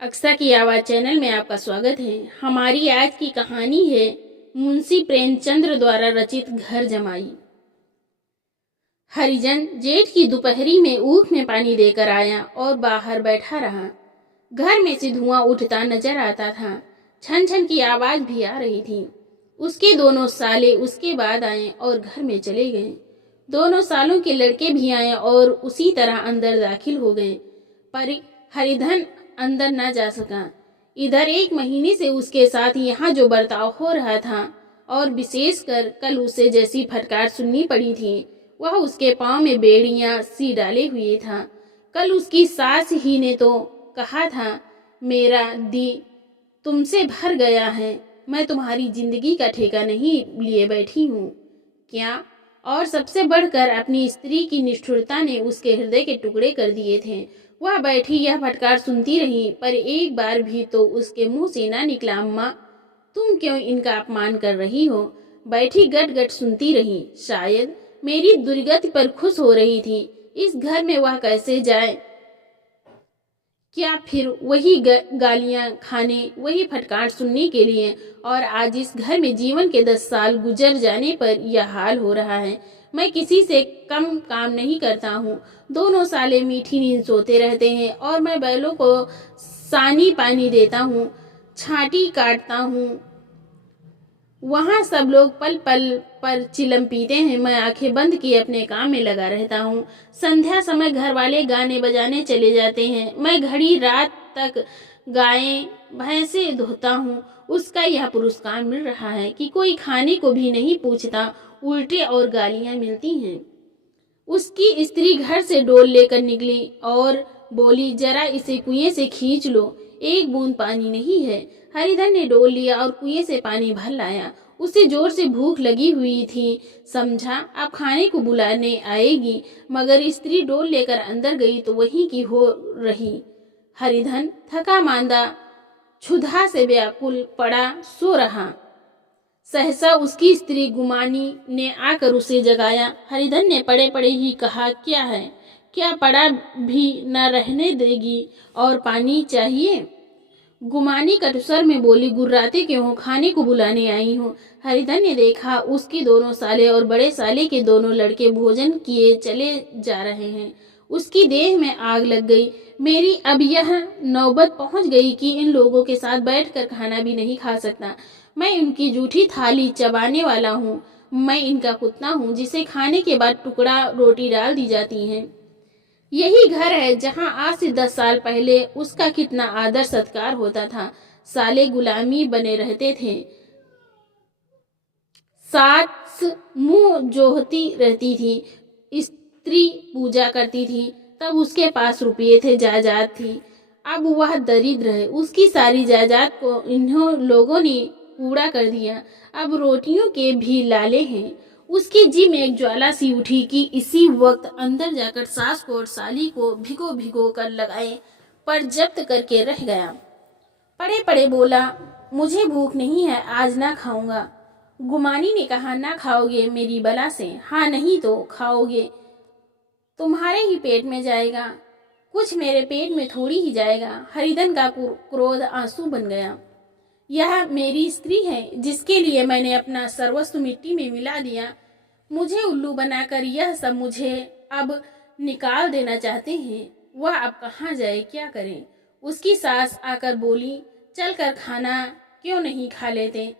अक्सा की आवाज़ चैनल में आपका स्वागत है। हमारी आज की कहानी है मुंशी प्रेमचंद्र द्वारा रचित घर जमाई। हरिजन जेठ की दोपहरी में ऊख में पानी देकर आया और बाहर बैठा रहा। घर में से धुआं उठता नजर आता था। छन छन की आवाज भी आ रही थी। उसके दोनों साले उसके बाद आए और घर में चले गए। दोनों सालों के लड़के भी आए और उसी तरह अंदर दाखिल हो गए, पर हरिधन अंदर न जा सका। इधर 1 महीने से उसके साथ यहाँ जो बर्ताव हो रहा था और विशेषकर कल उसे जैसी फटकार सुननी पड़ी थी, वह उसके पांव में बेड़ियां सी डाले हुए था। कल उसकी सास ही ने तो कहा था, मेरा दी तुमसे भर गया है, मैं तुम्हारी जिंदगी का ठेका नहीं लिए बैठी हूँ क्या। और सबसे बढ़कर अपनी स्त्री की निष्ठुरता ने उसके हृदय के टुकड़े कर दिए थे। वह बैठी यह फटकार सुनती रही, पर एक बार भी तो उसके मुंह से ना निकला, अम्मा तुम क्यों इनका अपमान कर रही हो। बैठी गट गट सुनती रही। शायद मेरी दुर्गति पर खुश हो रही थी। इस घर में वह कैसे जाए, क्या फिर वही गालियां खाने, वही फटकार सुनने के लिए। और आज इस घर में जीवन के 10 साल गुजर जाने पर यह हाल हो रहा है। मैं किसी से कम काम नहीं करता हूँ। दोनों साले मीठी नींद सोते रहते हैं और मैं बैलों को सानी पानी देता हूँ, छाटी काटता हूँ। वहाँ सब लोग पल पल पर चिलम पीते हैं। मैं आंखें बंद किए अपने काम में लगा रहता हूँ। संध्या समय घर वाले गाने बजाने चले जाते हैं। मैं घड़ी रात तक गायें भैंसे धोता हूँ। उसका यह पुरस्कार मिल रहा है कि कोई खाने को भी नहीं पूछता, उल्टे और गालियां मिलती हैं। उसकी स्त्री घर से डोल लेकर निकली और बोली, जरा इसे कुएं से खींच लो, एक बूंद पानी नहीं है। हरिधन ने डोल लिया और कुएं से पानी भर लाया। उसे जोर से भूख लगी हुई थी। समझा अब खाने को बुलाने आएगी, मगर स्त्री डोल लेकर अंदर गई तो वहीं की हो रही। हरिधन थका मांदा क्षुधा से व्याकुल पड़ा सो रहा। सहसा उसकी स्त्री गुमानी ने आकर उसे जगाया। हरिधन ने पड़े पड़े ही कहा, क्या है, क्या पड़ा भी न रहने देगी और पानी चाहिए। गुमानी कटुसर में बोली, गुर्राते क्यों हो, खाने को बुलाने आई हूँ। हरिधन ने देखा उसके दोनों साले और बड़े साले के दोनों लड़के भोजन किए चले जा रहे हैं। उसकी देह में आग लग गई। मेरी अब यह नौबत पहुंच गई कि इन लोगों के साथ बैठकर खाना भी नहीं खा सकता। मैं उनकी जूठी थाली चबाने वाला हूँ। मैं इनका कुत्ता हूँ जिसे खाने के बाद टुकड़ा रोटी डाल दी जाती है। यही घर है जहाँ आज से 10 साल पहले उसका कितना आदर सत्कार होता था। साले गुलामी बने रहते थे। सास मुंह जोहती रहती थी, स्त्री पूजा करती थी, तब उसके पास रुपये थे, जायदाद थी। अब वह दरिद्र है। उसकी सारी जायदाद को इन्हों लोगों ने कूड़ा कर दिया। अब रोटियों के भी लाले हैं। उसकी जी में एक ज्वाला सी उठी कि इसी वक्त अंदर जाकर सास को और साली को भिगो भिगो कर लगाए, पर जब्त करके रह गया। पड़े पड़े बोला, मुझे भूख नहीं है, आज ना खाऊंगा। गुमानी ने कहा, ना खाओगे मेरी बला से। हाँ नहीं तो खाओगे, तुम्हारे ही पेट में जाएगा, कुछ मेरे पेट में थोड़ी ही जाएगा। हरिधन का क्रोध आंसू बन गया। यह मेरी स्त्री है जिसके लिए मैंने अपना सर्वस्व मिट्टी में मिला दिया। मुझे उल्लू बनाकर यह सब मुझे अब निकाल देना चाहते हैं। वह अब कहाँ जाए, क्या करें। उसकी सास आकर बोली, चल कर खाना क्यों नहीं खा लेते,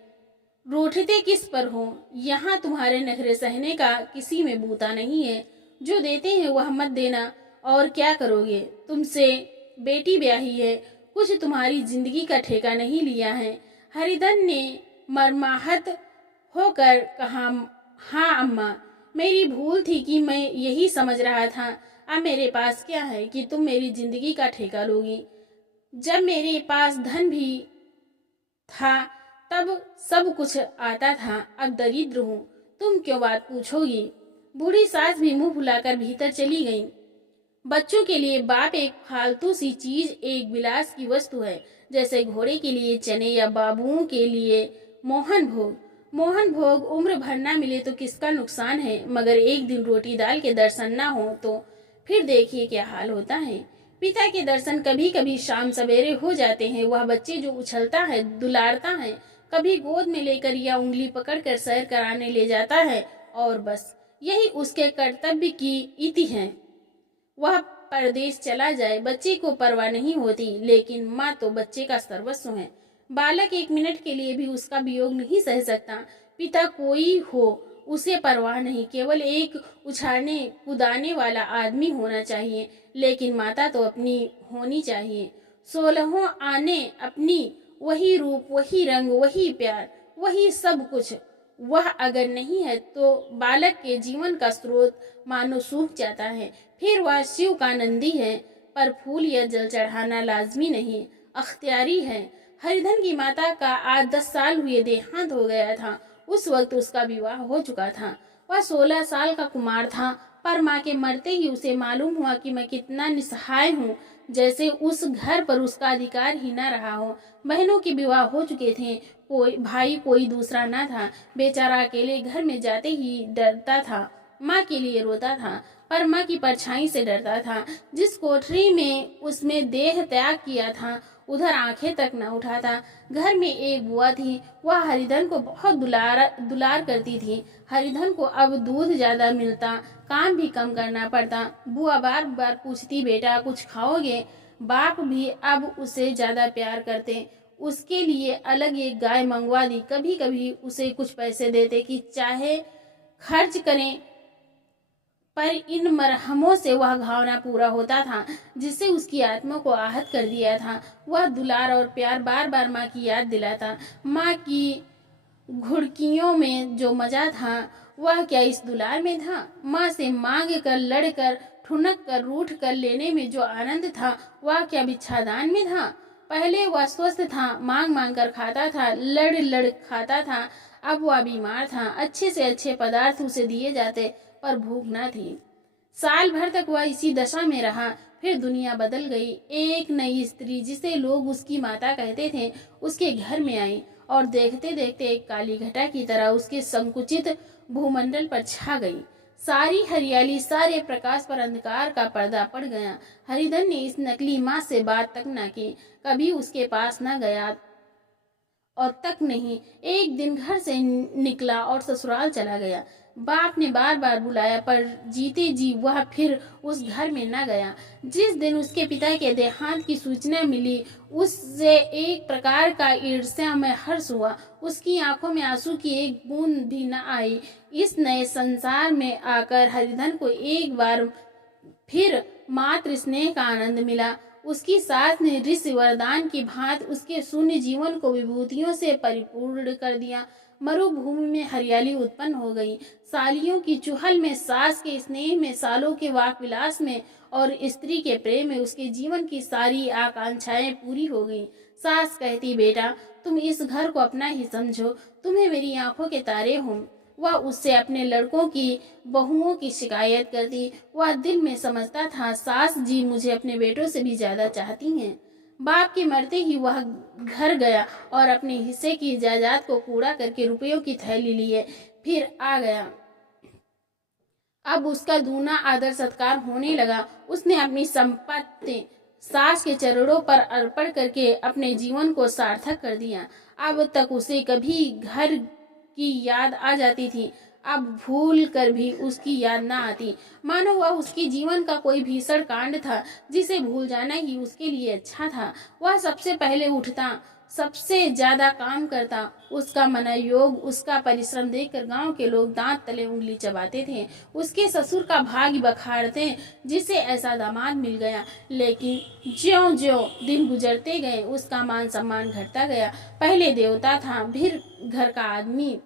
रूठते किस पर हो। यहाँ तुम्हारे नखरे सहने का किसी में बूता नहीं है। जो देते हैं वह मत देना, और क्या करोगे, तुमसे बेटी ब्याही है, कुछ तुम्हारी जिंदगी का ठेका नहीं लिया है। हरिधन ने मर्माहत होकर कहा, हाँ अम्मा, मेरी भूल थी कि मैं यही समझ रहा था। अब मेरे पास क्या है कि तुम मेरी जिंदगी का ठेका लोगी। जब मेरे पास धन भी था तब सब कुछ आता था, अब दरिद्र हूँ, तुम क्यों बात पूछोगी। बूढ़ी सास भी मुंह फुलाकर भीतर चली गई। बच्चों के लिए बाप एक फालतू सी चीज, एक विलास की वस्तु है, जैसे घोड़े के लिए चने या बाबुओं के लिए मोहन भोग। मोहन भोग उम्र भर ना मिले तो किसका नुकसान है, मगर एक दिन रोटी दाल के दर्शन ना हो तो फिर देखिए क्या हाल होता है। पिता के दर्शन कभी कभी शाम सवेरे हो जाते हैं। वह बच्चे जो उछलता है, दुलारता है, कभी गोद में लेकर या उंगली पकड़कर सैर कराने ले जाता है, और बस यही उसके कर्तव्य की इति है। वह परदेश चला जाए, बच्चे को परवाह नहीं होती, लेकिन माँ तो बच्चे का सर्वस्व है। बालक एक मिनट के लिए भी उसका वियोग नहीं सह सकता। पिता कोई हो, उसे परवाह नहीं, केवल एक उछालने कूदाने वाला आदमी होना चाहिए, लेकिन माता तो अपनी होनी चाहिए। 16 आने अपनी, वही रूप, वही रंग, वही प्यार, वही सब कुछ। वह अगर नहीं है तो बालक के जीवन का स्रोत मानो सूख जाता है। फिर वह शिव का नंदी है, पर फूल या जल चढ़ाना लाजमी नहीं, अख्तियारी है। हरिधन की माता का आज 10 साल हुए देहांत हो गया था। उस वक्त उसका विवाह हो चुका था। वह 16 साल का कुमार था, पर माँ के मरते ही उसे मालूम हुआ कि मैं कितना निसहाय हूँ, जैसे उस घर पर उसका अधिकार ही न रहा हो। बहनों के विवाह हो चुके थे, कोई भाई कोई दूसरा न था। बेचारा अकेले घर में जाते ही डरता था, माँ के लिए रोता था, पर माँ की परछाई से डरता था। जिस कोठरी में उसने देह त्याग किया था, उधर आंखें तक न उठाता। घर में एक बुआ थी, वह हरिधन को बहुत दुलार करती थी। हरिधन को अब दूध ज्यादा मिलता, काम भी कम करना पड़ता। बुआ बार बार पूछती, बेटा कुछ खाओगे? बाप भी अब उसे ज्यादा प्यार करते, उसके लिए अलग एक गाय मंगवा दी। कभी कभी उसे कुछ पैसे देते कि चाहे खर्च करें, पर इन मरहमों से वह घावना पूरा होता था जिससे उसकी आत्मा को आहत कर दिया था। वह दुलार और प्यार बार बार माँ की याद दिलाता। माँ की घुड़कियों में जो मजा था, वह क्या इस दुलार में था? माँ से मांग कर, लड़ कर, ठुनक कर, रूठ कर लेने में जो आनंद था, वह क्या बिच्छादान में था? पहले वह स्वस्थ था, मांग मांग कर खाता था, लड़ लड़ खाता था। अब वह बीमार था, अच्छे से अच्छे पदार्थ उसे दिए जाते, पर भूख न थी। साल भर तक वह इसी दशा में रहा। फिर दुनिया बदल गई। एक नई स्त्री, जिसे लोग उसकी माता कहते थे, उसके घर में आई और देखते देखते एक काली घटा की तरह उसके संकुचित भूमंडल पर छा गई। सारी हरियाली, सारे प्रकाश पर अंधकार का पर्दा पड़ गया। हरिधन ने इस नकली माँ से बात तक न की, कभी उसके पास न गया और तक नहीं। एक दिन घर से निकला और ससुराल चला गया। बाप ने बार बार बुलाया, पर जीते जी वह फिर उस घर में न गया। जिस दिन उसके पिता के देहांत की सूचना मिली, उससे एक प्रकार का ईर्ष्यामय हर्ष हुआ। उसकी आंखों में आंसू की एक बूंद भी न आई। इस नए संसार में आकर हरिधन को एक बार फिर मातृ स्नेह का आनंद मिला। उसकी सास ने ऋषि वरदान की भांति उसके शून्य जीवन को विभूतियों से परिपूर्ण कर दिया। मरुभूमि में हरियाली उत्पन्न हो गई। सालियों की चुहल में, सास के स्नेह में, सालों के वाक विलास में और स्त्री के प्रेम में उसके जीवन की सारी आकांक्षाएं पूरी हो गई। सास कहती, बेटा तुम इस घर को अपना ही समझो, तुम्हें मेरी आंखों के तारे हो। वह उससे अपने लड़कों की बहुओं की शिकायत करती। वह दिल में समझता था, सास जी मुझे अपने बेटों से भी ज्यादा चाहती हैं। बाप के मरते ही वह घर गया और अपने हिस्से की जायदाद को कूड़ा करके रुपयों की थैली लिए फिर आ गया। अब उसका दूना आदर सत्कार होने लगा। उसने अपनी संपत्ति सास के चरणों पर अर्पण करके अपने जीवन को सार्थक कर दिया। अब तक उसे कभी घर की याद आ जाती थी, अब भूल कर भी उसकी याद ना आती, मानो वह उसके जीवन का कोई भीषण कांड था जिसे भूल जाना ही उसके लिए अच्छा था। वह सबसे पहले उठता, सबसे ज्यादा काम करता। उसका मनोयोग, उसका परिश्रम देखकर गांव के लोग दांत तले उंगली चबाते थे। उसके ससुर का भाग्य बखाड़ते, जिसे ऐसा दामाद मिल गया। लेकिन ज्यों ज्यों दिन गुजरते गए, उसका मान सम्मान घटता गया। पहले देवता था, फिर घर का आदमी,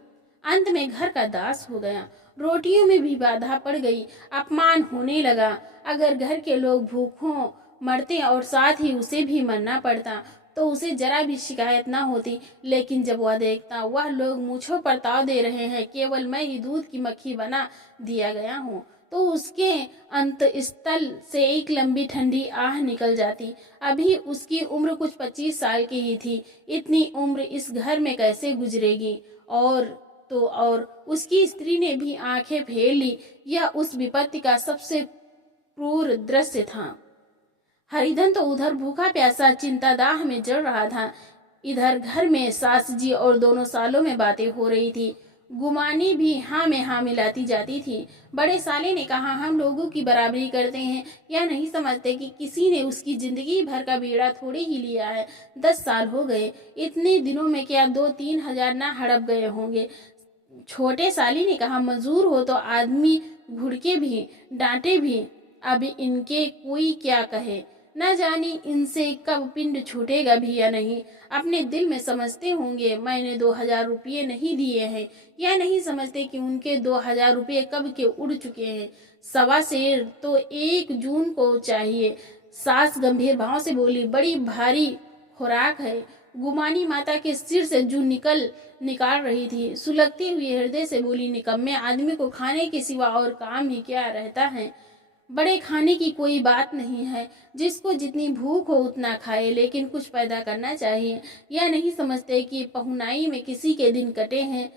अंत में घर का दास हो गया। रोटियों में भी बाधा पड़ गई, अपमान होने लगा। अगर घर के लोग भूखों मरते और साथ ही उसे भी मरना पड़ता तो उसे जरा भी शिकायत ना होती। लेकिन जब वह देखता वह लोग मूंछों पर ताव दे रहे हैं, केवल मैं ही दूध की मक्खी बना दिया गया हूँ, तो उसके अंतस्थल से एक लंबी ठंडी आह निकल जाती। अभी उसकी उम्र कुछ 25 साल की ही थी। इतनी उम्र इस घर में कैसे गुजरेगी? और उसकी स्त्री ने भी आंखें फेर ली। यह उस विपत्ति का सबसे क्रूर दृश्य था। हरिधन तो उधर भूखा प्यासा चिंतादाह में जल रहा था। इधर घर में सास जी और दोनों सालों में बातें हो रही थी। गुमानी भी हाँ में हाँ मिलाती जाती थी। बड़े साले ने कहा, हम लोगों की बराबरी करते हैं या नहीं समझते कि किसी ने उसकी जिंदगी भर का बीड़ा थोड़ी ही लिया है। 10 साल हो गए, इतने दिनों में क्या 2-3 हजार ना हड़प गए होंगे। छोटे साली ने कहा, मजूर हो तो आदमी घुड़के भी डांटे भी, अभी इनके कोई क्या कहे, न जाने इनसे कब पिंड छूटेगा भी या नहीं। अपने दिल में समझते होंगे मैंने 2000 रुपये नहीं दिए हैं, या नहीं समझते कि उनके 2000 रुपये कब के उड़ चुके हैं। सवा शेर तो 1 जून को चाहिए। सास गंभीर भाव से बोली, बड़ी भारी खुराक है। गुमानी माता के सिर से जू निकाल रही थी। सुलगते हुए हृदय से बोली, निकम्मे आदमी को खाने के सिवा और काम ही क्या रहता है। बड़े खाने की कोई बात नहीं है, जिसको जितनी भूख हो उतना खाए, लेकिन कुछ पैदा करना चाहिए। या नहीं समझते कि पहुनाई में किसी के दिन कटे हैं।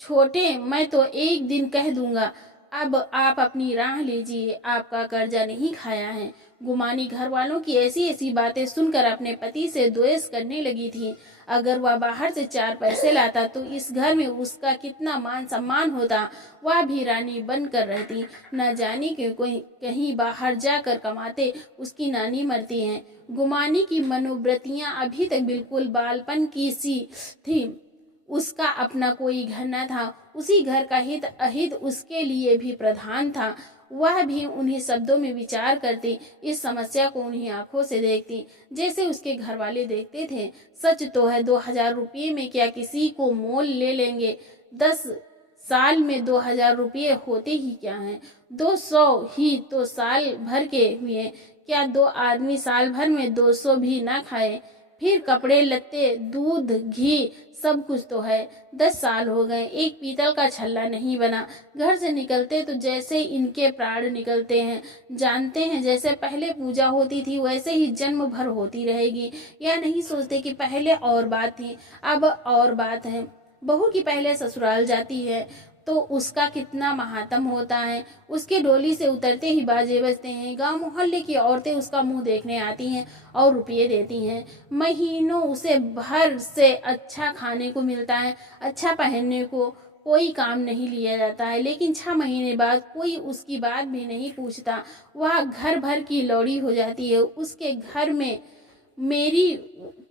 छोटे, मैं तो एक दिन कह दूंगा, अब आप अपनी राह लीजिए, आपका कर्जा नहीं खाया है। गुमानी घर वालों की ऐसी ऐसी बातें सुनकर अपने पति से द्वेष करने लगी थी। अगर वह बाहर से 4 पैसे लाता तो इस घर में उसका कितना मान सम्मान होता। वह भी रानी बनकर रहती। न जाने कि कोई कहीं बाहर जाकर कमाते, उसकी नानी मरती हैं। गुमानी की मनोवृत्तियां अभी तक बिल्कुल बालपन की सी थी। उसका अपना कोई घर न था। उसी घर का हित अहित उसके लिए भी प्रधान था। वह भी उन्हीं शब्दों में विचार करती, इस समस्या को उन्हीं आंखों से देखती जैसे उसके घर वाले देखते थे। सच तो है, 2000 रुपये में क्या किसी को मोल ले लेंगे। 10 साल में 2000 रुपये होते ही क्या हैं। 200 ही तो साल भर के हुए। क्या 2 आदमी साल भर में 200 भी ना खाए। फिर कपड़े लत्ते, दूध, घी सब कुछ तो है। 10 साल हो गए, एक पीतल का छल्ला नहीं बना। घर से निकलते तो जैसे इनके प्राण निकलते हैं। जानते हैं, जैसे पहले पूजा होती थी वैसे ही जन्म भर होती रहेगी। या नहीं सोचते कि पहले और बात थी, अब और बात है। बहू की पहले ससुराल जाती है तो उसका कितना महात्म होता है। उसके डोली से उतरते ही बाजे बजते हैं। गांव मोहल्ले की औरतें उसका मुंह देखने आती हैं और रुपये देती हैं। महीनों उसे भर से अच्छा खाने को मिलता है, अच्छा पहनने को। कोई काम नहीं लिया जाता है, लेकिन 6 महीने बाद कोई उसकी बात भी नहीं पूछता। वह घर भर की लौड़ी हो जाती है। उसके घर में मेरी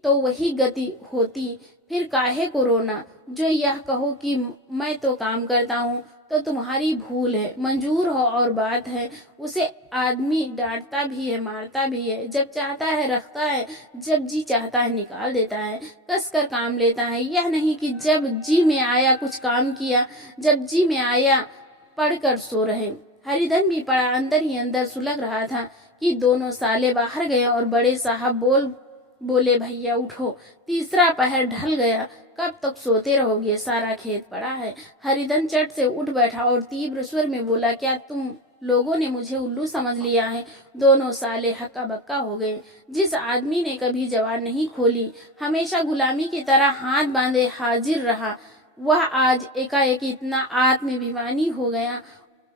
तो वही गति होती। फिर काहे को रोना। जो यह कहो कि मैं तो काम करता हूँ तो तुम्हारी भूल है, मंजूर हो और बात है। उसे आदमी डांटता भी है, मारता भी है। जब चाहता है रखता है, जब जी चाहता है निकाल देता है, कस कर काम लेता है। यह नहीं कि जब जी में आया कुछ काम किया, जब जी में आया पढ़कर सो रहे। हरिधन भी पड़ा अंदर ही अंदर सुलग रहा था कि दोनों साले बाहर गए और बड़े साहब बोले, भैया उठो, तीसरा पहर ढल गया, कब तक सोते रहोगे, सारा खेत पड़ा है। हरिधन चट से उठ बैठा और तीव्र स्वर में बोला, क्या तुम लोगों ने मुझे उल्लू समझ लिया है। दोनों साले हक्का बक्का हो गए। जिस आदमी ने कभी जबान नहीं खोली, हमेशा गुलामी की तरह हाथ बांधे हाजिर रहा, वह आज एकाएक इतना आत्माभिमानी हो गया,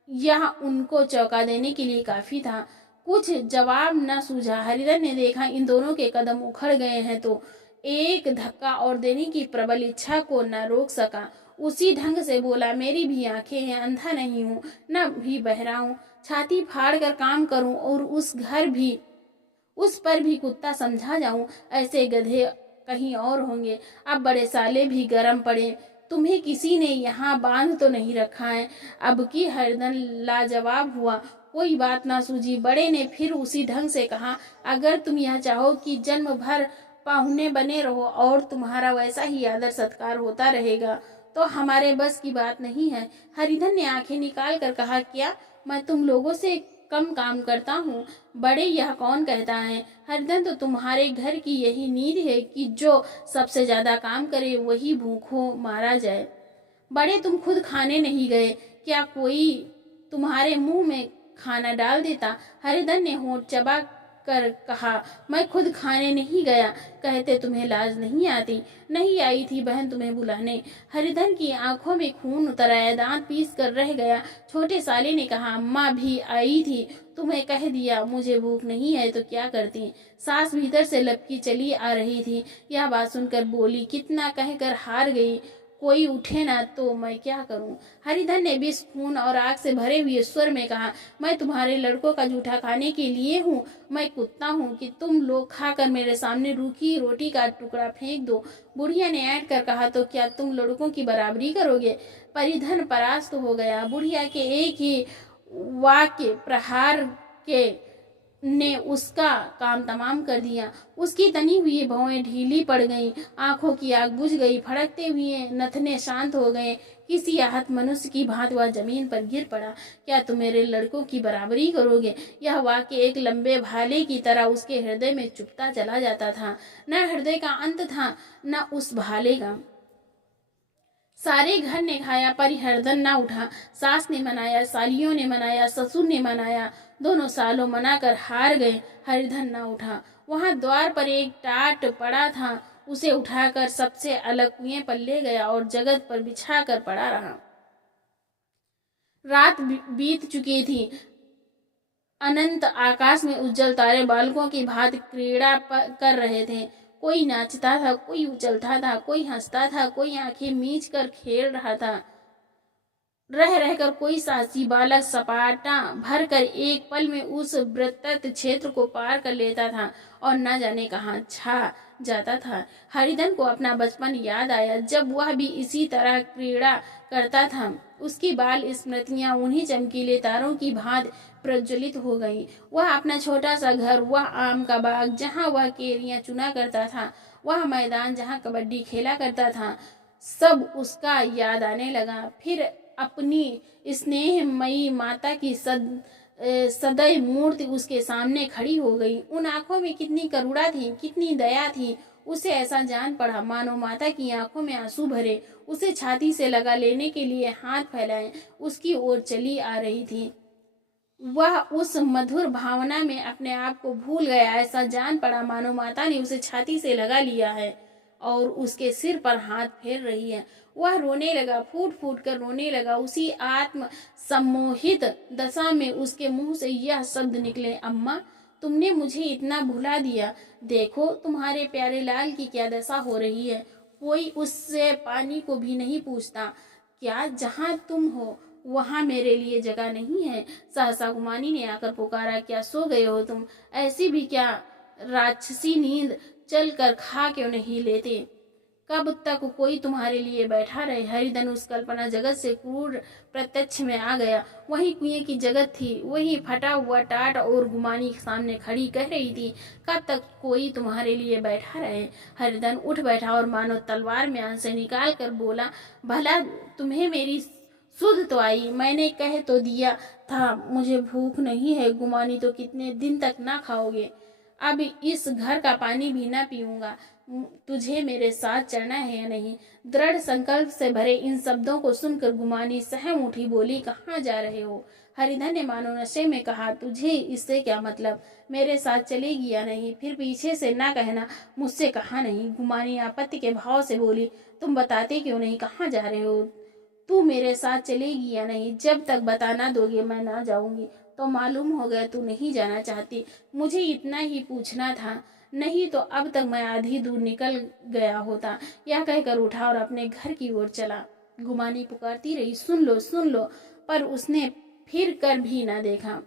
यह उनको चौंका देने के लिए काफी था। कुछ जवाब न सूझा। हरिधन ने देखा इन दोनों के कदम उखड़ गए हैं तो एक धक्का और देने की प्रबल इच्छा को न रोक सका। उसी ढंग से बोला, मेरी भी आंखें हैं, अंधा नहीं हूँ, न भी बहरा हूँ। छाती फाड़ कर काम करूं और उस पर भी कुत्ता समझा जाऊं। ऐसे गधे कहीं और होंगे। अब बड़े साले भी गरम पड़े। तुम्हें किसी ने यहाँ बांध तो नहीं रखा है। अब की हरिधन लाजवाब हुआ। कोई बात ना सूझी। बड़े ने फिर उसी ढंग से कहा, अगर तुम यह चाहो कि जन्म भर पाहुने बने रहो और तुम्हारा वैसा ही आदर सत्कार होता रहेगा तो हमारे बस की बात नहीं है। हरिधन ने आंखें निकाल कर कहा, क्या मैं तुम लोगों से कम काम करता हूँ। बड़े, यह कौन कहता है। हरिधन, तो तुम्हारे घर की यही नीति है कि जो सबसे ज्यादा काम करे वही भूखों मारा जाए। बड़े, तुम खुद खाने नहीं गए, क्या कोई तुम्हारे मुंह में खाना डाल देता। हरिधन ने होंठ चबा कर कहा, मैं खुद खाने नहीं गया, कहते तुम्हें लाज नहीं आती। नहीं आई थी बहन तुम्हें बुलाने। हरिधन की आंखों में खून उतर आया, दांत पीस कर रह गया। छोटे साले ने कहा, अम्मा भी आई थी, तुम्हें कह दिया मुझे भूख नहीं है तो क्या करती। सास भीतर से लपकी चली आ रही थी। यह बात सुनकर बोली, कितना कहकर हार गई, कोई उठे ना तो मैं क्या करूं। हरिधन ने विष, खून और आग से भरे हुए स्वर में कहा, मैं तुम्हारे लड़कों का जूठा खाने के लिए हूँ। मैं कुत्ता हूँ कि तुम लोग खाकर मेरे सामने रूखी रोटी का टुकड़ा फेंक दो। बुढ़िया ने ऐंठ कर कहा, तो क्या तुम लड़कों की बराबरी करोगे। परिधन परास्त हो गया। बुढ़िया के एक ही वाक्य प्रहार के ने उसका काम तमाम कर दिया। उसकी तनी हुई भौएं ढीली पड़ गईं, आंखों की आग बुझ गई, फड़कते हुए नथने शांत हो गए। किसी आहत मनुष्य की भांति वह जमीन पर गिर पड़ा। क्या तुम मेरे लड़कों की बराबरी करोगे। यह वाक्य एक लंबे भाले की तरह उसके हृदय में चुभता चला जाता था। न हृदय का अंत था न उस भाले का। सारे घर ने खाया पर हरदन ना उठा। सास ने मनाया, सालियों ने मनाया, ससुर ने मनाया, दोनों सालों मनाकर हार गए। हरिधन ना उठा। वहां द्वार पर एक टाट पड़ा था, उसे उठाकर सबसे अलग कुएं पर ले गया और जगत पर बिछा कर पड़ा रहा। रात बीत चुकी थी। अनंत आकाश में उज्जवल तारे बालकों की भांति क्रीड़ा कर रहे थे। कोई नाचता था, कोई उछलता था, कोई हंसता था, कोई आंखें मीच कर खेल रहा था। रह रहकर कोई साहसी बालक सपाटा भर कर एक पल में उस वृत्त क्षेत्र को पार कर लेता था और न जाने कहाँ छा जाता था। हरिधन को अपना बचपन याद आया, जब वह भी इसी तरह क्रीड़ा करता था। उसकी बाल स्मृतियां उन्हीं चमकीले तारों की भांति प्रज्वलित हो गईं। वह अपना छोटा सा घर, वह आम का बाग जहाँ वह केरियां चुना करता था, वह मैदान जहाँ कबड्डी खेला करता था, सब उसका याद आने लगा। फिर अपनी स्नेहमयी माता की सदैव मूर्ति उसके सामने खड़ी हो गई। उन आंखों में कितनी करुणा थी, कितनी दया थी। उसे ऐसा जान पड़ा मानो माता की आंखों में आंसू भरे उसे छाती से लगा लेने के लिए हाथ फैलाए उसकी ओर चली आ रही थी। वह उस मधुर भावना में अपने आप को भूल गया। ऐसा जान पड़ा मानो माता ने उसे छाती से लगा लिया है और उसके सिर पर हाथ फेर रही है। वह रोने लगा, फूट फूट कर रोने लगा। उसी आत्म सम्मोहित दशा में उसके मुंह से यह शब्द निकले, अम्मा तुमने मुझे इतना भुला दिया। देखो तुम्हारे प्यारे लाल की क्या दशा हो रही है। कोई उससे पानी को भी नहीं पूछता। क्या जहाँ तुम हो वहाँ मेरे लिए जगह नहीं है। सहसा गुमानी ने आकर पुकारा, क्या सो गए हो तुम। ऐसी भी क्या राक्षसी नींद, चल कर खा क्यों नहीं लेते। कब तक कोई तुम्हारे लिए बैठा रहे। हरिधन उस कल्पना जगत से क्रूर प्रत्यक्ष में आ गया। वही कुएं की जगत थी, वही फटा हुआ टाट और गुमानी सामने खड़ी कह रही थी, कब तक कोई तुम्हारे लिए बैठा रहे। हरिधन उठ बैठा और मानो तलवार में से निकाल कर बोला, भला तुम्हें मेरी सुध तो आई। मैंने कह तो दिया था मुझे भूख नहीं है। गुमानी तो कितने दिन तक ना खाओगे। अब इस घर का पानी भी ना पीऊंगा। तुझे मेरे साथ चलना है या नहीं। दृढ़ संकल्प से भरे इन शब्दों को सुनकर गुमानी सहम उठी, बोली, कहाँ जा रहे हो। हरिधन ने मानो नशे में कहा, तुझे इससे क्या मतलब, मेरे साथ चलेगी या नहीं। फिर पीछे से ना कहना मुझसे कहा नहीं। गुमानी आपत्ति के भाव से बोली, तुम बताते क्यों नहीं, कहाँ जा रहे हो। तू मेरे साथ चलेगी या नहीं। जब तक बता ना दोगे मैं ना जाऊंगी। तो मालूम हो गया तू नहीं जाना चाहती। मुझे इतना ही पूछना था, नहीं तो अब तक मैं आधी दूर निकल गया होता। यह कहकर उठा और अपने घर की ओर चला। गुमानी पुकारती रही, सुन लो सुन लो, पर उसने फिर कर भी ना देखा।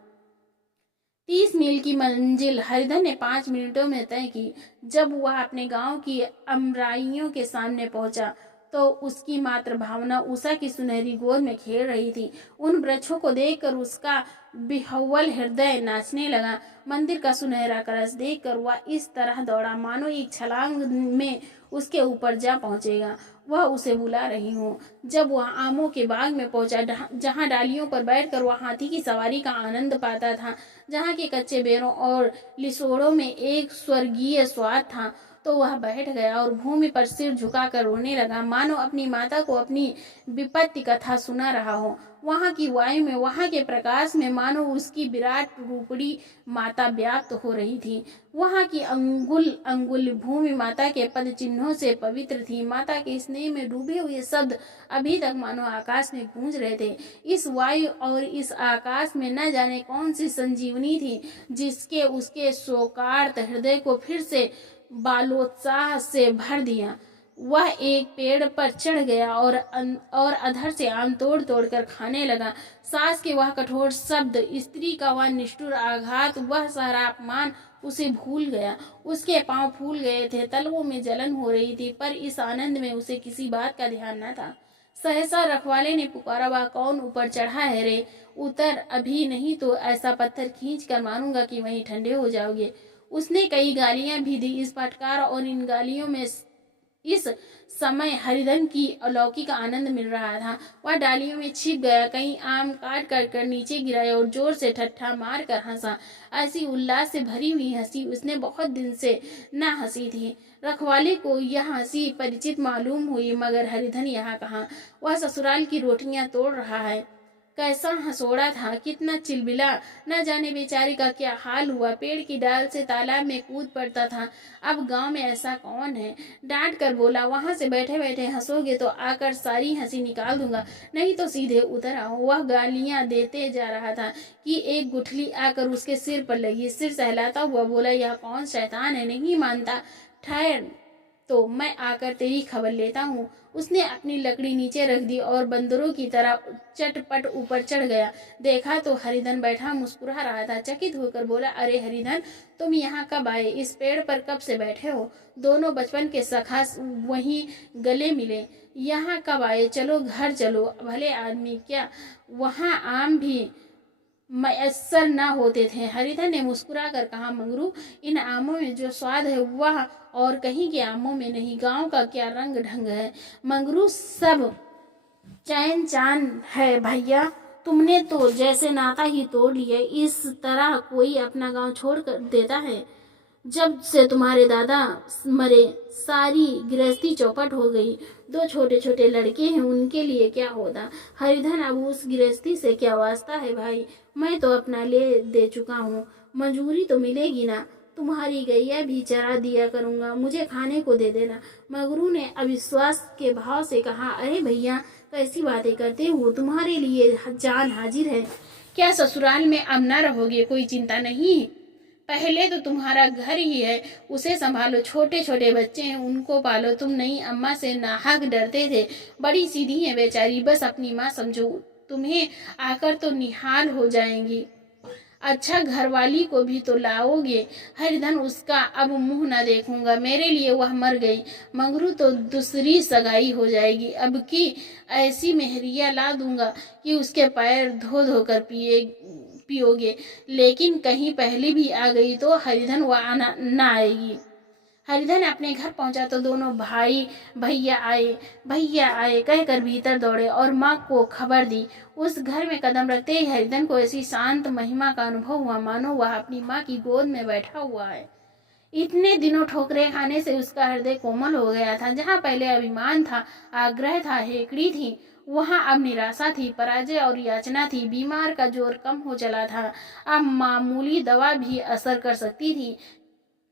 30 मील की मंजिल हरिधन ने 5 मिनटों में तय की। जब वह अपने गांव की अमराइयों के सामने पहुंचा तो उसकी मात्र भावना उषा की सुनहरी गोद में खेल रही थी। उन वृक्षों को देखकर उसका बिहवल हृदय नाचने लगा। मंदिर का सुनहरा कलश देखकर वह इस तरह दौड़ा मानो एक छलांग में उसके ऊपर जा पहुंचेगा। वह उसे बुला रही हो। जब वह आमों के बाग में पहुंचा, जहां डालियों पर बैठकर वह हाथी की सवारी का आनंद पाता था, जहां के कच्चे बेरों और लिसोड़ों में एक स्वर्गीय स्वाद था, तो वह बैठ गया और भूमि पर सिर झुकाकर रोने लगा, मानो अपनी माता को अपनी विपत्ति कथा सुना रहा हो। वहाँ की वायु में, वहाँ के प्रकाश में मानो उसकी विराट रूपड़ी माता व्याप्त हो रही थी। वहाँ की अंगुल अंगुल भूमि माता के पद चिन्हों से पवित्र थी। माता के स्नेह में डूबे हुए शब्द अभी तक मानो आकाश में गूंज रहे थे। इस वायु और इस आकाश में न जाने कौन सी संजीवनी थी, जिसके उसके शोकार्त हृदय को फिर से बालोत्साह से भर दिया। वह एक पेड़ पर चढ़ गया और अधर से आम तोड़ तोड़ कर खाने लगा। सास के वह कठोर शब्द, स्त्री का वह निष्ठुर आघात, वह सारा अपमान उसे भूल गया। उसके पांव फूल गए थे, तलवों में जलन हो रही थी, पर इस आनंद में उसे किसी बात का ध्यान न था। सहसा रखवाले ने पुकारा, वह कौन ऊपर चढ़ा है रे? उतर अभी, नहीं तो ऐसा पत्थर खींच कर मारूंगा कि वहीं ठंडे हो जाओगे। उसने कई गालियां भी दी। इस फटकार और इन गालियों में इस समय हरिधन की अलौकिक आनंद मिल रहा था। वह डालियों में छिप गया, कहीं आम काट कर नीचे गिराया और जोर से ठट्ठा मार कर हंसा। ऐसी उल्लास से भरी हुई हंसी उसने बहुत दिन से न हंसी थी। रखवाले को यह हंसी परिचित मालूम हुई, मगर हरिधन यहाँ कहाँ? वह ससुराल की रोटियां तोड़ रहा है। कैसा हंसोड़ा था, कितना चिलबिला, न जाने बेचारे का क्या हाल हुआ। पेड़ की डाल से तालाब में कूद पड़ता था। अब गांव में ऐसा कौन है? डांट कर बोला, वहां से बैठे बैठे हंसोगे तो आकर सारी हंसी निकाल दूंगा, नहीं तो सीधे उतर आओ। वह गालियां देते जा रहा था कि एक गुठली आकर उसके सिर पर लगी। सिर सहलाता हुआ बोला, यह कौन शैतान है? नहीं मानता? ठहर तो मैं आकर तेरी खबर लेता हूँ। उसने अपनी लकड़ी नीचे रख दी और बंदरों की तरह चटपट ऊपर चढ़ गया। देखा तो हरिधन बैठा मुस्कुरा रहा था। चकित होकर बोला, अरे हरिधन, तुम यहाँ कब आए? इस पेड़ पर कब से बैठे हो? दोनों बचपन के सखा वहीं गले मिले। यहाँ कब आए? चलो घर चलो। भले आदमी, क्या वहाँ आम भी मयस्सर न होते थे? हरिधन ने मुस्कुरा कर कहा, मंगरू, इन आमों में जो स्वाद है वह और कहीं के आमों में नहीं। गांव का क्या रंग ढंग है मंगरू, सब चैन चान है भैया। तुमने तो जैसे नाता ही तोड़ लिया। इस तरह कोई अपना गांव छोड़ कर देता है? जब से तुम्हारे दादा मरे सारी गृहस्थी चौपट हो गई। दो छोटे छोटे लड़के हैं, उनके लिए क्या होता? हरिधन, अब उस गृहस्थी से क्या वास्ता है भाई? मैं तो अपना ले दे चुका हूँ, मजूरी तो मिलेगी ना। तुम्हारी गैया भी चरा दिया करूँगा, मुझे खाने को दे देना। मगरू ने अविश्वास के भाव से कहा, अरे भैया, कैसी बातें करते हो? तुम्हारे लिए जान हाजिर है। क्या ससुराल में अब न रहोगे? कोई चिंता नहीं, पहले तो तुम्हारा घर ही है, उसे संभालो। छोटे छोटे बच्चे हैं, उनको पालो। तुम नई अम्मा से नाहक डरते थे, बड़ी सीधी है बेचारी, बस अपनी माँ समझो। तुम्हें आकर तो निहाल हो जाएंगी। अच्छा, घरवाली को भी तो लाओगे? हरिधन, उसका अब मुंह न देखूंगा, मेरे लिए वह मर गई। मंगरू तो दूसरी सगाई हो जाएगी। अब की ऐसी मेहरिया ला दूंगा कि उसके पैर धो धो कर पियोगे। लेकिन कहीं पहले भी आ गई तो हरिधन वह न आएगी। हरिधन अपने घर पहुंचा तो दोनों भाई भैया आए कहकर भीतर दौड़े और माँ को खबर दी। उस घर में कदम रखते ही हरिधन को ऐसी शांत महिमा का अनुभव हुआ, मानो वह अपनी माँ की गोद में बैठा हुआ है। इतने दिनों ठोकरे खाने से उसका हृदय कोमल हो गया था। जहाँ पहले अभिमान था, आग्रह था, हेकड़ी थी, वहाँ अब निराशा थी, पराजय और याचना थी। बीमार का जोर कम हो चला था। अब मामूली दवा भी असर कर सकती थी।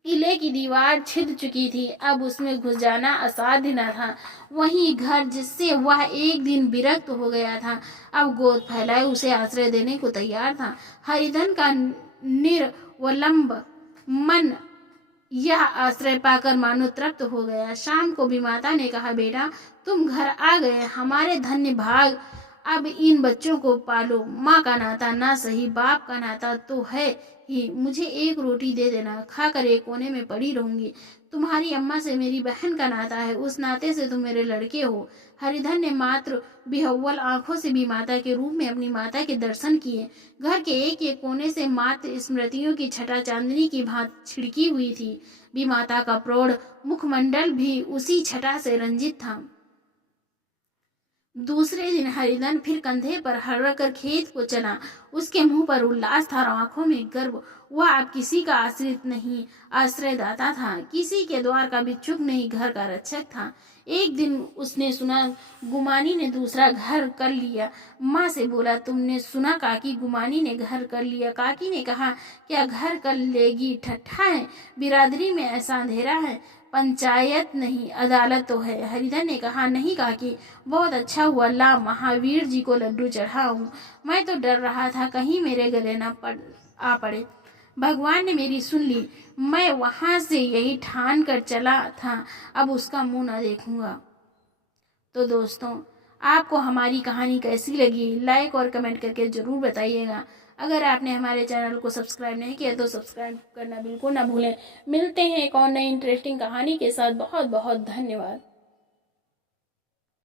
किले की दीवार छिद चुकी थी, अब उसमें घुस जाना असाध्य न था। वही घर जिससे वह एक दिन विरक्त हो गया था, अब गोद फैलाए उसे आश्रय देने को तैयार था। हरिधन का निर्वलंब मन यह आश्रय पाकर मानो तृप्त हो गया। शाम को भी माता ने कहा, बेटा, तुम घर आ गए, हमारे धन्य भाग। अब इन बच्चों को पालो। माँ का नाता ना सही, बाप का नाता तो है ही। मुझे एक रोटी दे देना, खाकर एक कोने में पड़ी रहूंगी। तुम्हारी अम्मा से मेरी बहन का नाता है, उस नाते से तुम मेरे लड़के हो। हरिधन ने मात्र बिहव्वल आंखों से भी माता के रूप में अपनी माता के दर्शन किए। घर के एक एक कोने से मात्र स्मृतियों की छटा चांदनी की भांति छिड़की हुई थी। भी माता का प्रौढ़ मुखमंडल भी उसी छटा से रंजित था। दूसरे दिन हरिधन फिर कंधे पर हर कर खेत को चला। उसके मुंह पर उल्लास था और आंखों में गर्व। वह अब किसी का आश्रित नहीं, आश्रयदाता था। किसी के द्वार का भिक्षुक नहीं, घर का रक्षक था। एक दिन उसने सुना गुमानी ने दूसरा घर कर लिया। माँ से बोला, तुमने सुना काकी, गुमानी ने घर कर लिया? काकी ने कहा, क्या घर कर लेगी, ठट्ठा है? बिरादरी में ऐसा अंधेरा है, पंचायत नहीं अदालत तो है। हरिधन ने कहा, नहीं काकी, बहुत अच्छा हुआ, ला महावीर जी को लड्डू चढ़ाऊं। मैं तो डर रहा था कहीं मेरे गले ना आ पड़े। भगवान ने मेरी सुन ली। मैं वहां से यही ठान कर चला था, अब उसका मुंह ना देखूंगा। तो दोस्तों, आपको हमारी कहानी कैसी लगी, लाइक और कमेंट करके जरूर बताइएगा। अगर आपने हमारे चैनल को सब्सक्राइब नहीं किया तो सब्सक्राइब करना बिल्कुल ना भूलें। मिलते हैं एक और नई इंटरेस्टिंग कहानी के साथ। बहुत बहुत धन्यवाद।